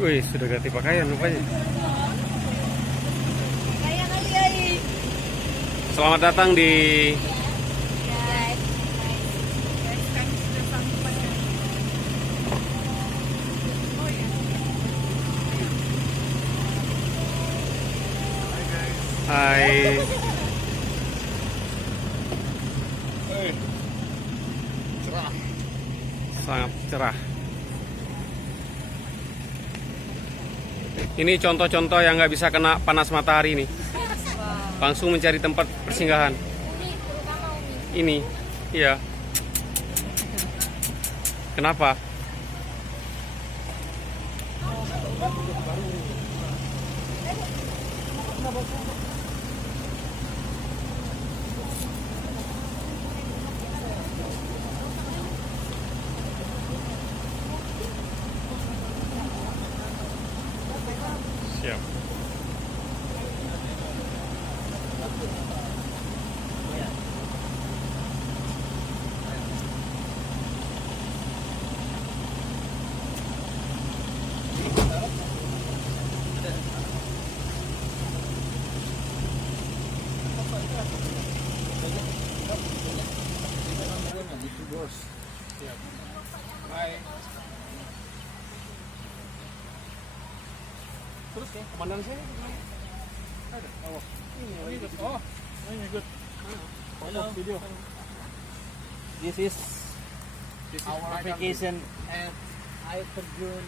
Wih, sudah ganti pakaian rupanya. Selamat datang di Hai. Cerah. Sangat cerah. Ini contoh-contoh yang nggak bisa kena panas matahari nih. Langsung mencari tempat persinggahan. Ini, iya. Kenapa? Siap. Bos. Siap. Bye. Terus ya, komandan saya ada. Oh, ini good. Oh, ini good. Foto video. This is our application at air terjun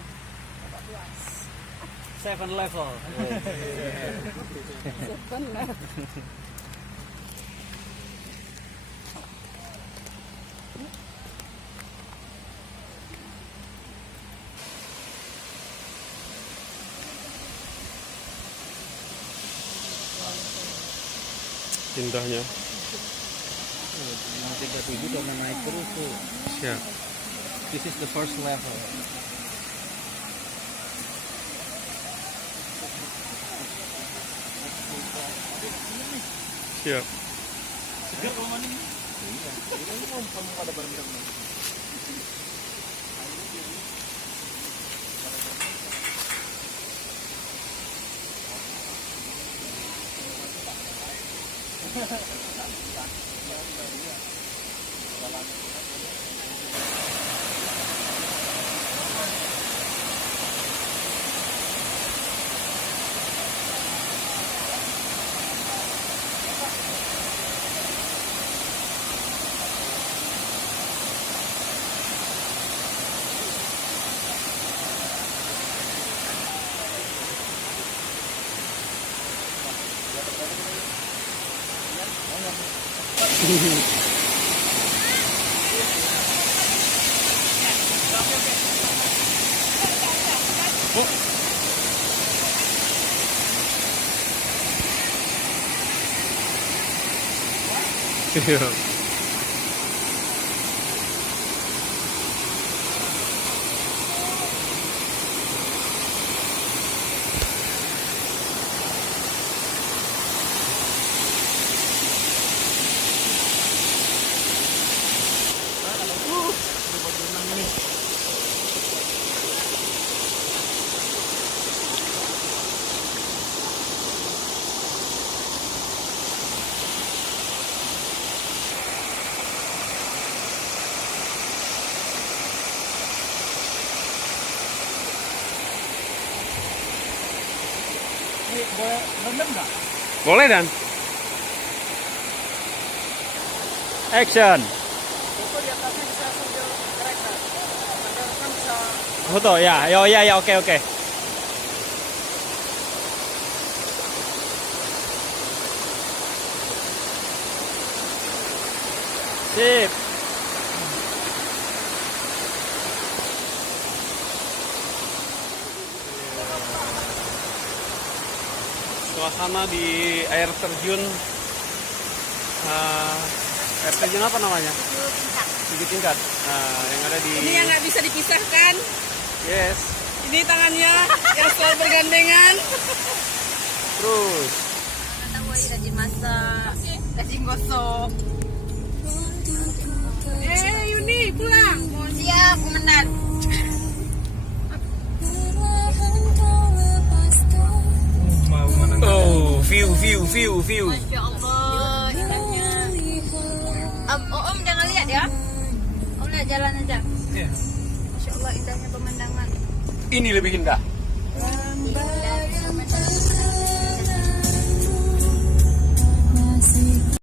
7 level. 7 level. Indahnya. Yang 37 karena naik terus tuh. Siap. This is the first level. Siap. Siap. Boleh rendam nggak? Boleh dan action. Foto di atasnya bisa sambil gerakkan. Kan bisa. Foto ya, ya, oke. Sip. Suasana di air terjun air terjun apa namanya? Tujuh tingkat. Nah, yang ada di Ini yang nggak bisa dipisahkan. yes. Ini tangannya yang selalu bergandengan. Terus Tahu aja rajin masak, rajin gosok. Yuni pulang. Siap, komandan. view. Masya Allah, indahnya. Om jangan lihat ya. Om lihat jalan aja. Iya. Masya Allah, indahnya pemandangan. Ini lebih indah.